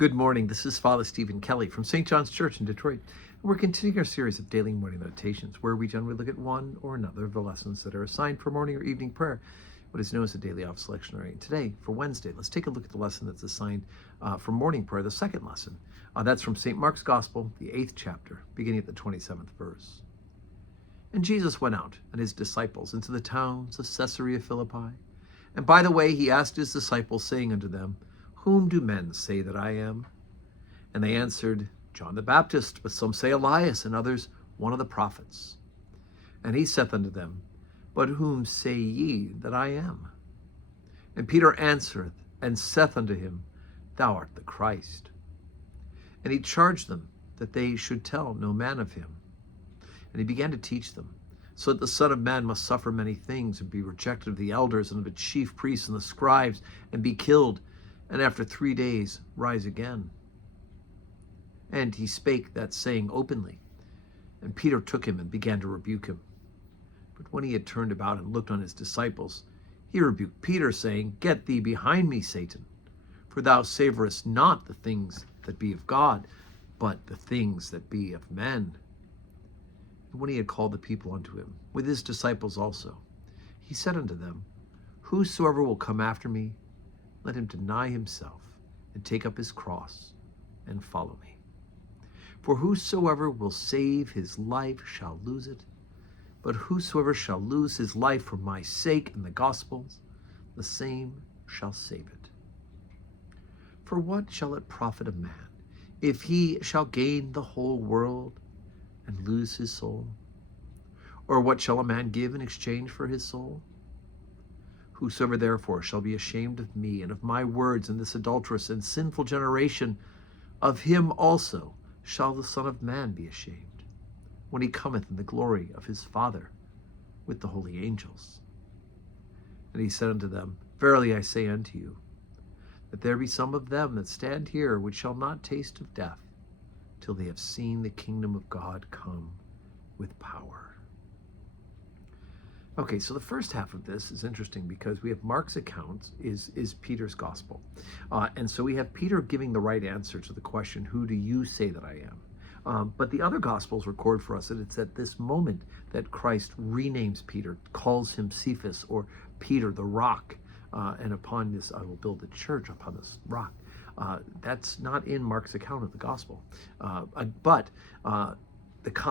Good morning. This is Father Stephen Kelly from St. John's Church in Detroit. We're continuing our series of daily morning meditations where we generally look at one or another of the lessons that are assigned for morning or evening prayer, what is known as the daily office lectionary. And today, for Wednesday, let's take a look at the lesson that's assigned for morning prayer, the second lesson. That's from St. Mark's Gospel, the 8th chapter, beginning at the 27th verse. And Jesus went out and his disciples into the towns of Caesarea Philippi. And by the way, he asked his disciples, saying unto them, Whom do men say that I am? And they answered, John the Baptist, but some say Elias, and others one of the prophets. And he saith unto them, But whom say ye that I am? And Peter answereth and saith unto him, Thou art the Christ. And he charged them that they should tell no man of him. And he began to teach them, so that the Son of Man must suffer many things, and be rejected of the elders and of the chief priests and the scribes, and be killed, and after 3 days rise again. And he spake that saying openly. And Peter took him and began to rebuke him. But when he had turned about and looked on his disciples, he rebuked Peter, saying, Get thee behind me, Satan, for thou savorest not the things that be of God, but the things that be of men. And when he had called the people unto him, with his disciples also, he said unto them, Whosoever will come after me, let him deny himself, and take up his cross, and follow me. For whosoever will save his life shall lose it, but whosoever shall lose his life for my sake and the gospel's, the same shall save it. For what shall it profit a man, if he shall gain the whole world, and lose his soul? Or what shall a man give in exchange for his soul? Whosoever therefore shall be ashamed of me and of my words in this adulterous and sinful generation, of him also shall the Son of Man be ashamed, when he cometh in the glory of his Father with the holy angels. And he said unto them, Verily I say unto you, that there be some of them that stand here which shall not taste of death, till they have seen the kingdom of God come with power. Okay, so the first half of this is interesting because we have Mark's account is Peter's gospel. And so we have Peter giving the right answer to the question, who do you say that I am? But the other gospels record for us that it's at this moment that Christ renames Peter, calls him Cephas, or Peter the rock. And upon this I will build the church, upon this rock. That's not in Mark's account of the gospel. But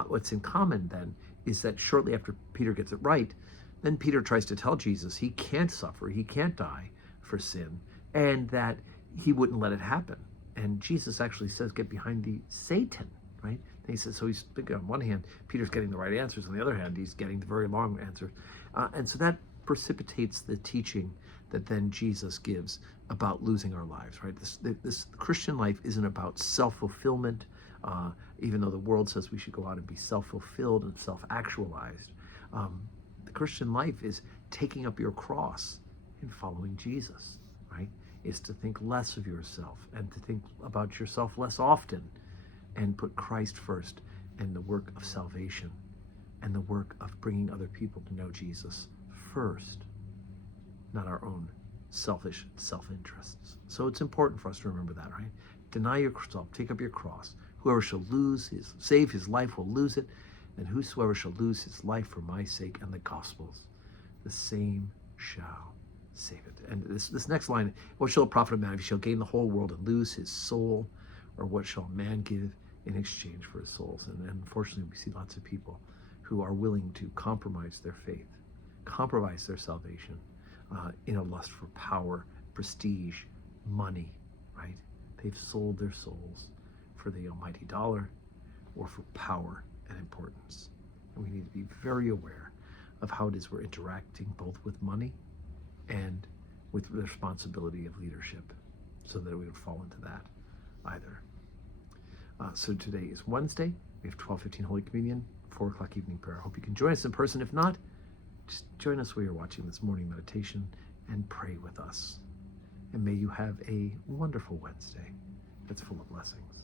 what's in common then is that shortly after Peter gets it right, then Peter tries to tell Jesus he can't suffer, he can't die for sin, and that he wouldn't let it happen. And Jesus actually says, Get behind thee, Satan, right? And he says, so he's, on one hand, Peter's getting the right answers. On the other hand, he's getting the very long answers. And so that precipitates the teaching that then Jesus gives about losing our lives, right? This Christian life isn't about self-fulfillment, even though the world says we should go out and be self-fulfilled and self-actualized. The Christian life is taking up your cross and following Jesus, right? Is to think less of yourself and to think about yourself less often and put Christ first and the work of salvation and the work of bringing other people to know Jesus first, not our own selfish self-interests. So it's important for us to remember that, right? Deny yourself, take up your cross. Whoever shall save his life will lose it, and whosoever shall lose his life for my sake and the gospel's, the same shall save it. And this next line, what shall it profit a man if he shall gain the whole world and lose his soul? Or what shall a man give in exchange for his souls? And unfortunately, we see lots of people who are willing to compromise their faith, compromise their salvation in a lust for power, prestige, money, right? They've sold their souls for the almighty dollar or for power and importance. And we need to be very aware of how it is we're interacting both with money and with the responsibility of leadership, so that we don't fall into that either. So today is Wednesday. We have 12:15 Holy Communion, 4 o'clock evening prayer. I hope you can join us in person. If not, just join us while you're watching this morning meditation and pray with us. And may you have a wonderful Wednesday that's full of blessings.